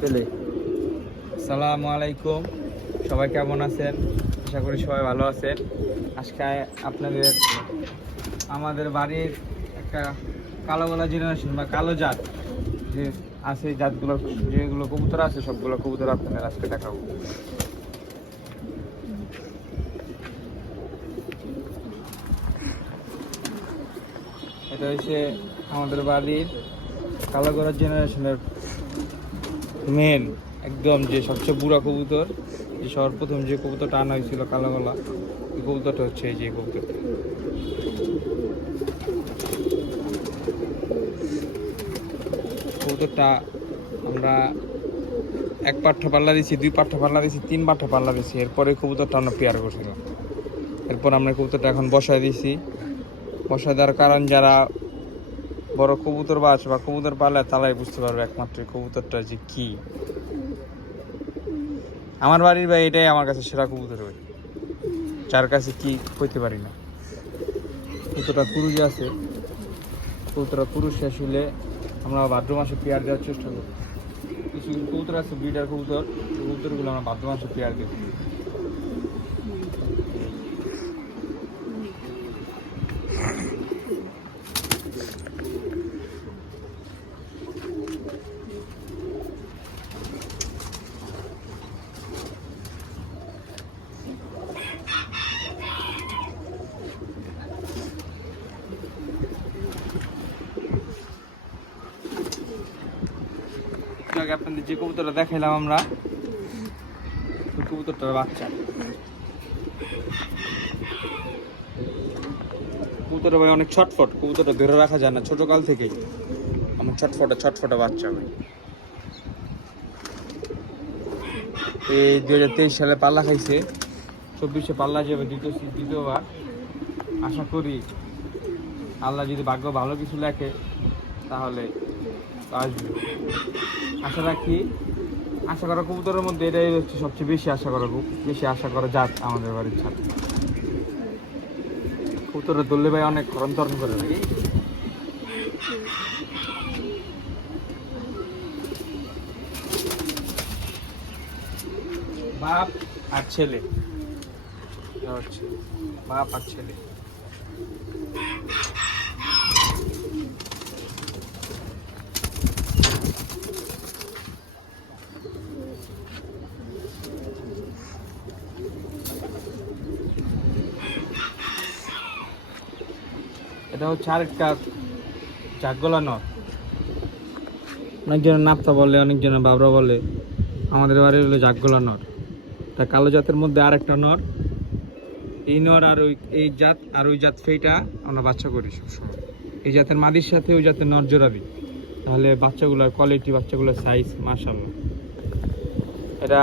পেলে। সালামু আলাইকুম। সবাই কেমন আছেন? আশা করি সবাই ভালো আছেন। আজকে আপনাদের, আমাদের বাড়ির একটা কালো গলা জেনারেশন বা কালো জাত যে আছে জাতগুলো, যেগুলো কবুতর আছে, সবগুলো কবুতর আপনাদের আজকে দেখাবো। এটা হচ্ছে আমাদের বাড়ির কালো গলার জেনারেশনের মেন, একদম যে সবচেয়ে বুড়া কবুতর, যে সর্বপ্রথম যে কবুতরটা আনা হয়েছিল কালো গলা, এই কবুতরটা হচ্ছে এই যে কবুতরটা কবুতরটা আমরা এক পাঠ্য পাল্লা দিয়েছি দুই পাঠ্য পাল্লা দিয়েছি তিন পাঠ্য পাল্লা দিয়েছি এরপরে কবুতরটা আমরা পেয়ার করছিলাম। এরপর আমরা কবুতরটা এখন বসায় দিয়েছি বসায় দেওয়ার কারণ যারা বড় কবুতর বাস বা কবুতর পালে তারাই বুঝতে পারবে একমাত্র কবুতরটা যে কি। আমার বাড়ির ভাই এটাই আমার কাছে সেরা কবুতর ভাই। যার কাছে কি কইতে পারি না। কবুতরটা পুরুষ আছে। কবুতরটা পুরুষ শেষ হলে আমরা ভাদ্র মাসে পেয়ার দেওয়ার চেষ্টা করি কিছু কবুতর আছে ব্রিডার কবুতর। কবুতরগুলো আমরা ভাদ্র মাসে পেয়ার দিই একটু আগে আপনাদের যে কবুতরটা দেখাইলাম আমরা কবুতরটার বাচ্চা। কবুতরটা ভাই অনেক ছটফট, কবুতরটা ধরে রাখা যায় না ছোট কাল থেকেই। আমার ছটফটা ছটফটা বাচ্চা ভাই। এই দুই হাজার তেইশ সালে পাল্লা খাইছে, চব্বিশে পাল্লা যাবে দ্বিতীয় দ্বিতীয়বার। আশা করি আল্লাহ যদি ভাগ্য ভালো কিছু লেখে, তাহলে আসবে। আশা রাখি, আশা করা কবুতরের মধ্যে এটাই হচ্ছে সবচেয়ে বেশি আশা করা বেশি আশা করা যাক আমাদের বাড়ির ছাত্র কবুতরের দল্লে ভাই অনেক খরণ তরণ করে নাকি? বাপ আর ছেলে। বাপ আর ছেলে। এটা হচ্ছে আরেকটা চাকগোলা নর অনেকজনের নাপ্তা বলে, অনেকজনের বাবরা বলে, আমাদের বাড়ি হলো জাকগোলা নর তা কালো জাতের মধ্যে আর একটা নর। এই নর আর ওই এই জাত আর ওই জাত ফেইটা আমরা বাচ্চা করি সবসময়। এই জাতের মাদির সাথে ওই জাতের নর জোড়া তাহলে বাচ্চাগুলোর কোয়ালিটি বাচ্চাগুলোর সাইজ মাশাল্লাহ এটা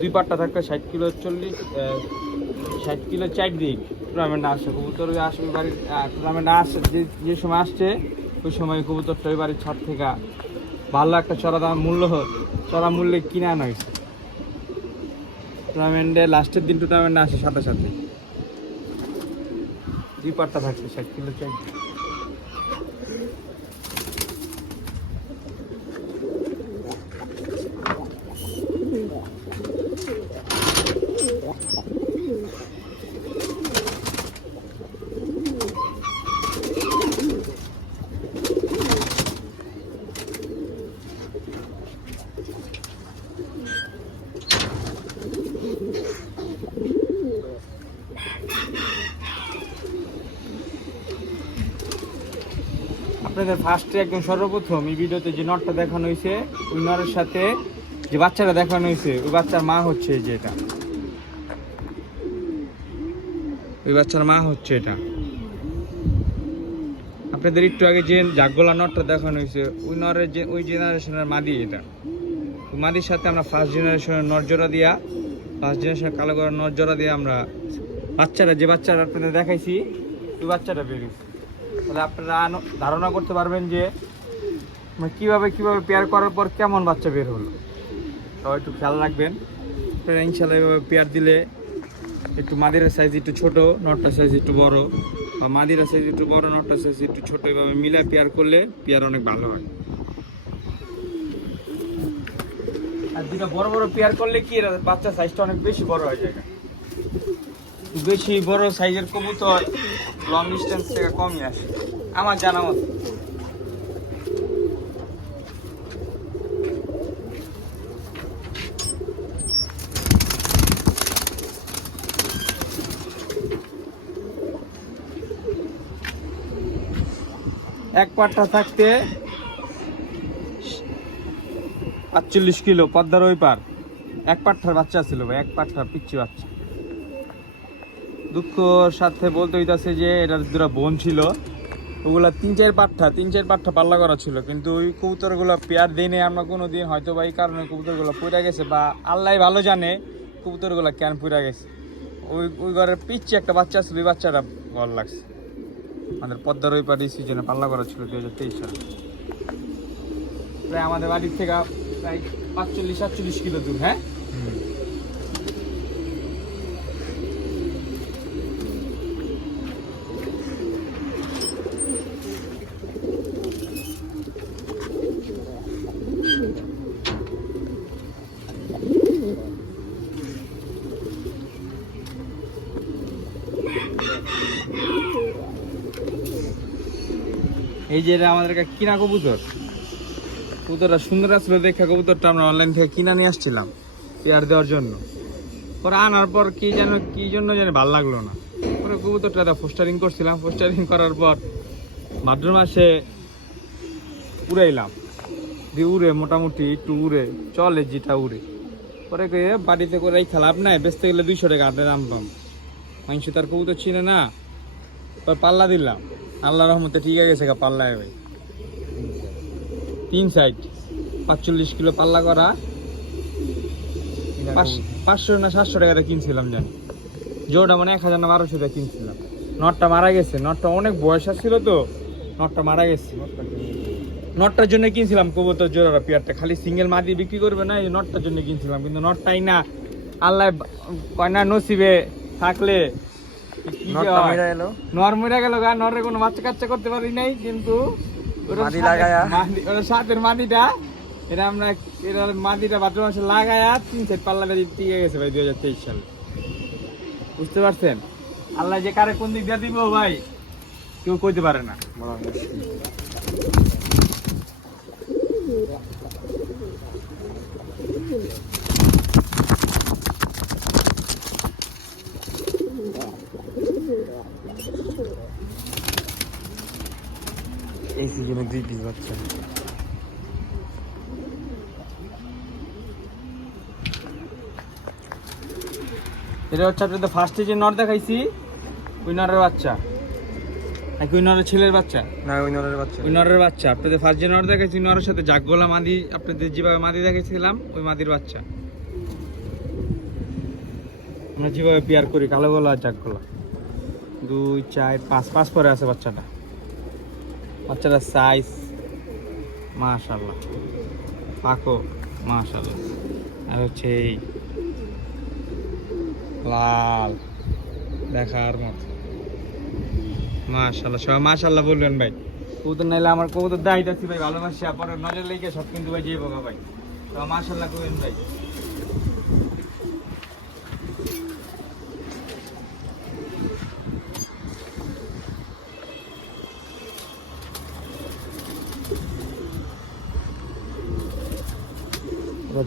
দুই পাটটা থাকবে ষাট কিলো চল্লিশ ষাট কিলো চার দিক। টুর্নামেন্ট আসে কবুতর ওই আসবে বাড়ির টুর্নামেন্ট আসে যে যে সময় আসছে, ওই সময় কবুতরটা ওই বাড়ির ছাদ থেকে ভালো একটা চড়া দাম মূল্য হোক চড়া মূল্যে কিনে আনা হয়েছে। টুর্নামেন্টে লাস্টের দিন টুর্নামেন্ট আসে সাথে সাথে। দুই পাটটা থাকছে, ষাট কিলো চার আপনাদের ফার্স্টে একদম সর্বপ্রথম এই ভিডিওতে যে নটটা দেখানো হয়েছে, ওই নরের সাথে যে বাচ্চাটা দেখানো হয়েছে, ওই বাচ্চার মা হচ্ছে এই যে এটা। ওই বাচ্চার মা হচ্ছে এটা। আপনাদের একটু আগে যে জাগগোলা নটটা দেখানো হয়েছে, ওই নরের যে ওই জেনারেশনের মাদি এটা। মাদির সাথে আমরা ফার্স্ট জেনারেশনের নরজোড়া দিয়া ফার্স্ট জেনারেশনের কালো করার নরজোড়া দিয়ে আমরা বাচ্চারা যে বাচ্চারা আপনাদের দেখাইছি, ওই বাচ্চাটা বেরিয়েছে তাহলে আপনারা ধারণা করতে পারবেন যে মানে কীভাবে কীভাবে পেয়ার করার পর কেমন বাচ্চা বের হলো। সবাই একটু খেয়াল রাখবেন। আপনারা ইনশাল্লাহ এভাবে পেয়ার দিলে একটু মাদিরের সাইজ একটু ছোট নটটার সাইজ একটু বড়, বা মাদিরের সাইজ একটু বড় নটটার সাইজ একটু ছোট এভাবে মিলে পেয়ার করলে পেয়ার অনেক ভালো হয়। আর দুটা বড় বড় পেয়ার করলে কি বাচ্চা সাইজটা অনেক বেশি বড় হয়ে যায়? বেশি বড় সাইজের কবুতর লং ডিস্টেন্স থেকে কমই আসে। আমার জানা মতো। এক পাটটা থাকতে আটচল্লিশ কিলো, পদ্মার ওই পার। এক পাট্টার বাচ্চা ছিল ভাই, এক পাট্টার পিচ্ছি বাচ্চা। দুঃখর সাথে বলতে হইতাছে যে এটার দুটা বোন ছিল। ওগুলা তিন চার পাঠা তিন চার পাট্টা পাল্লা করা ছিল। কিন্তু ওই কবুতরগুলো পেয়ার দিনে আমরা কোনো দিন হয়তো বা এই কারণে কবুতরগুলো পড়ে গেছে বা আল্লাহ ভালো জানে কবুতরগুলো কেন পড়ে গেছে। ওই ওই ঘরের পিচ্ছি একটা বাচ্চা ছিল ওই বাচ্চাটা ভালো লাগছে। আমাদের পদ্মার ওই পাড়ি সিজনে পাল্লা করা ছিল দু হাজার তেইশ সালে। প্রায় আমাদের বাড়ির থেকে প্রায় পাঁচচল্লিশ সাতচল্লিশ কিলো দূর হ্যাঁ? এই যে এটা আমাদের কিনা কবুতর। কবুতরটা সুন্দর আসলো দেখা, কবুতরটা আমরা অনলাইন থেকে কিনা নিয়ে আসছিলাম পেয়ার দেওয়ার জন্য। পরে আনার পর কি যেন, কি জন্য জানি ভালো লাগল না। পরে কবুতরটা পোস্টারিং করছিলাম। পোস্টারিং করার পর ভাদ্র মাসে উড়াইলাম। দিয়ে উড়ে মোটামুটি একটু উড়ে চলে যেটা উড়ে। পরে বাড়িতে করে এই লাভ নাই, বেচতে গেলে দুইশো টাকা হাতে দাম পাম। মাংস তার কবুতর চিনে না। পাল্লা দিলাম। আল্লাহ রহমতে ঠিক আছে গা পাল্লায় ভাই। তিন সাইড পাঁচচল্লিশ কিলো পাল্লা করা। পাঁচশো না সাতশো টাকাতে কিনছিলাম জানি। জোরটা মানে এক হাজার না বারোশো টাকা কিনছিলাম। নটটা মারা গেছে নটটা অনেক বয়স ছিল তো নটটা মারা গেছে। নটটার জন্য কিনছিলাম কবুতর জোড়াটা পেয়ারটা খালি সিঙ্গেল মাদি বিক্রি করবে না এই নটটার জন্য কিনছিলাম কিন্তু নটটাই না। আল্লাহ কয়না নসিবে থাকলে নর মরে গেল গা নরে কোনো বাচ্চা কাচ্চা করতে পারি নাই কিন্তু সাথের মাদিটা এটা আমরা এটার মাদিটা ভাদ্র মাসে লাগায়া তিন সেট পাল্লা বেরিয়ে টিকে গেছে ভাই দুই হাজার তেইশ সালে। বুঝতে পারছেন? আল্লাহ যে কারে কোন দিক দিয়ে দিব ভাই কেউ কইতে পারে না। সিজনে দুই পিস বাচ্চা এটা হচ্ছে আপনাদের ফার্স্টে যে নর দেখাইছি ওই নরের বাচ্চা। নাকি ওই নরের ছেলের বাচ্চা? না ওই নরের বাচ্চা। ওই নরের বাচ্চা। আপনাদের ফার্স্ট যে নর দেখাইছি নরের সাথে জাগগোলা মাদি আপনাদের যেভাবে মাদি দেখাইছিলাম ওই মাদির বাচ্চা। আমরা যেভাবে পেয়ার করি কালো গলা আর জাগগোলা দুই চার পাঁচ পাঁচ পরে আছে বাচ্চাটা। বাচ্চাটার সাইজ মাশাল্লাহ পাকো মাশাল্লাহ আর হচ্ছে এই লাল দেখার মতো। মাশাল্লাহ সবাই মাশাল্লাহ বলবেন ভাই। কবুতর নাইলে আমার কবুতর দাইতাছি ভাই, ভালোবাসি আপনার নজর লেগে সব কিন্তু ভাই যাইব গা ভাই। তো মাশাল্লাহ করবেন ভাই।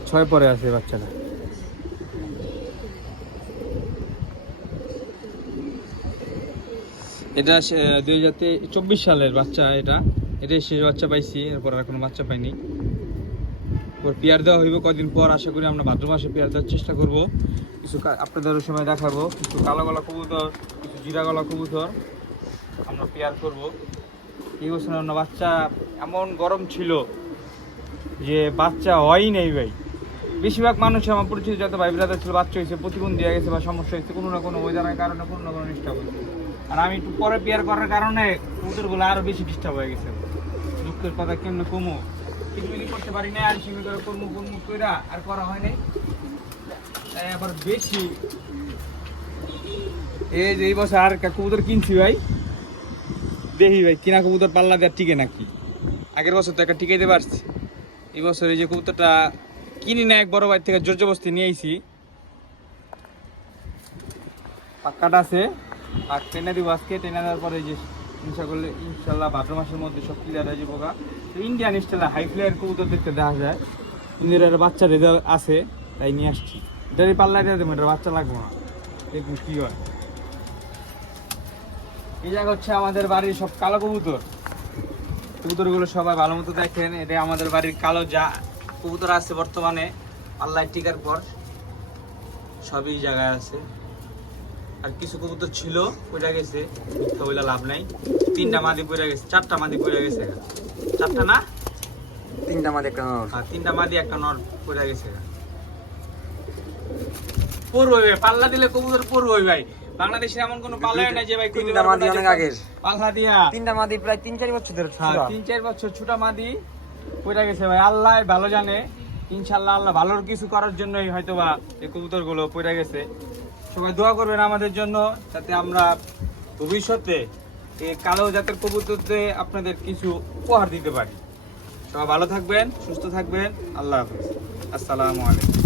ছয় পরে আছে বাচ্চাটা। এটা দুই হাজার চব্বিশ সালের বাচ্চা এটা। এটাই শেষ বাচ্চা পাইছি, এরপর আর কোনো বাচ্চা পাইনি। ওর পেয়ার দেওয়া হইব কদিন পর, আশা করি আমরা ভাদ্র মাসে পেয়ার দেওয়ার চেষ্টা করব। কিছু আপনাদের সময় দেখাবো। কিছু কালো গলা কবুতর, কিছু জিরা গলা কবুতর আমরা পেয়ার করব। এই বছর বাচ্চা এমন গরম ছিল যে বাচ্চা হয়ই নেই ভাই। বেশিরভাগ মানুষ আমার পরিচিত যত ভাই ব্রাদার ছিল, বাচ্চা হয়েছে, প্রতিবন্ধী হয়ে গেছে বা সমস্যা হয়েছে, কোনো না কোনো ওয়েদারের কারণে, কোনো না কোনো ডিস্টার্ব হয়েছে আর আমি একটু পরে পেয়ার করার কারণে কবুতরগুলো আরও বেশি ডিস্টার্ব হয়ে গেছে। দুঃখের কথা কেমনে কমো? কিনমিনি করতে পারি না আর সিমি করে কর্ম কর্ম কইরা আর করা হয় নাই। তাই আবার বেশি। এই যে এই বছর আর কবুতর কিনছি ভাই। দেখি ভাই, কিনা কবুতর পাল্লা দেওয়ার টিকে নাকি আগের বছর তো একটা টিকাইতে পারছি। এই বছর এই যে কবুতরটা কিনি না, এক বড় বাড়ি থেকে জোর জবস্তি নিয়ে আইছি। পাক্কাটা আছে। আর টেনে দিব আজকে, টেনে দেওয়ার পরে যে ইনশা করলে ইনশাল্লাহ ভাদ্র মাসের মধ্যে সব ক্লিয়ার হয়ে যাব তো ইন্ডিয়ান স্টাইলে হাই ফ্লায়ার কবুতর দেখতে দেখা যায়। ইন্ডিয়ার বাচ্চা রেজাল্ট আছে, তাই নিয়ে আসছি। এটারই পাল্লা দিয়ে দেবো, এটার বাচ্চা লাগবো না। দেখুন কি হয়। এই জায়গা হচ্ছে আমাদের বাড়ির সব কালো কবুতর। কবুতরগুলো সবাই ভালো মতো দেখেন এটা আমাদের বাড়ির কালো যা কবুতর আছে বর্তমানে আল্লাহ টিকার পর সবই জায়গায় আছে। আর কিছু কবুতর ছিল পড়ে গেছে মিথ্যা বলে লাভ নাই। তিনটা মাদি পড়ে গেছে চারটা মাদি পড়ে গেছে চারটা না? তিনটা মাঝে একটা নর। আর তিনটা মাদি একটা নর পড়ে গেছে পড়বে পাল্লা দিলে কবুতর পড়বে ভাই। বাংলাদেশের এমন কোনো পাল্লা নাই যে ভাই তিনটা মাদি অনেক আগের। পাল্লা দিয়া। তিনটা মাদি প্রায় তিন চার বছর ধরে হ্যাঁ। তিন চার বছর ছোটা মাদি। পড়ে গেছে ভাই, আল্লাহ ভালো জানে। ইনশাল্লাহ আল্লাহ ভালোর কিছু করার জন্যই হয়তো বা এই কবুতরগুলো পড়ে গেছে। সবাই দোয়া করবেন আমাদের জন্য, যাতে আমরা ভবিষ্যতে এই কালো জাতের কবুতরতে আপনাদের কিছু উপহার দিতে পারি। সবাই ভালো থাকবেন, সুস্থ থাকবেন। আল্লাহ হাফিজ। আসসালামু আলাইকুম।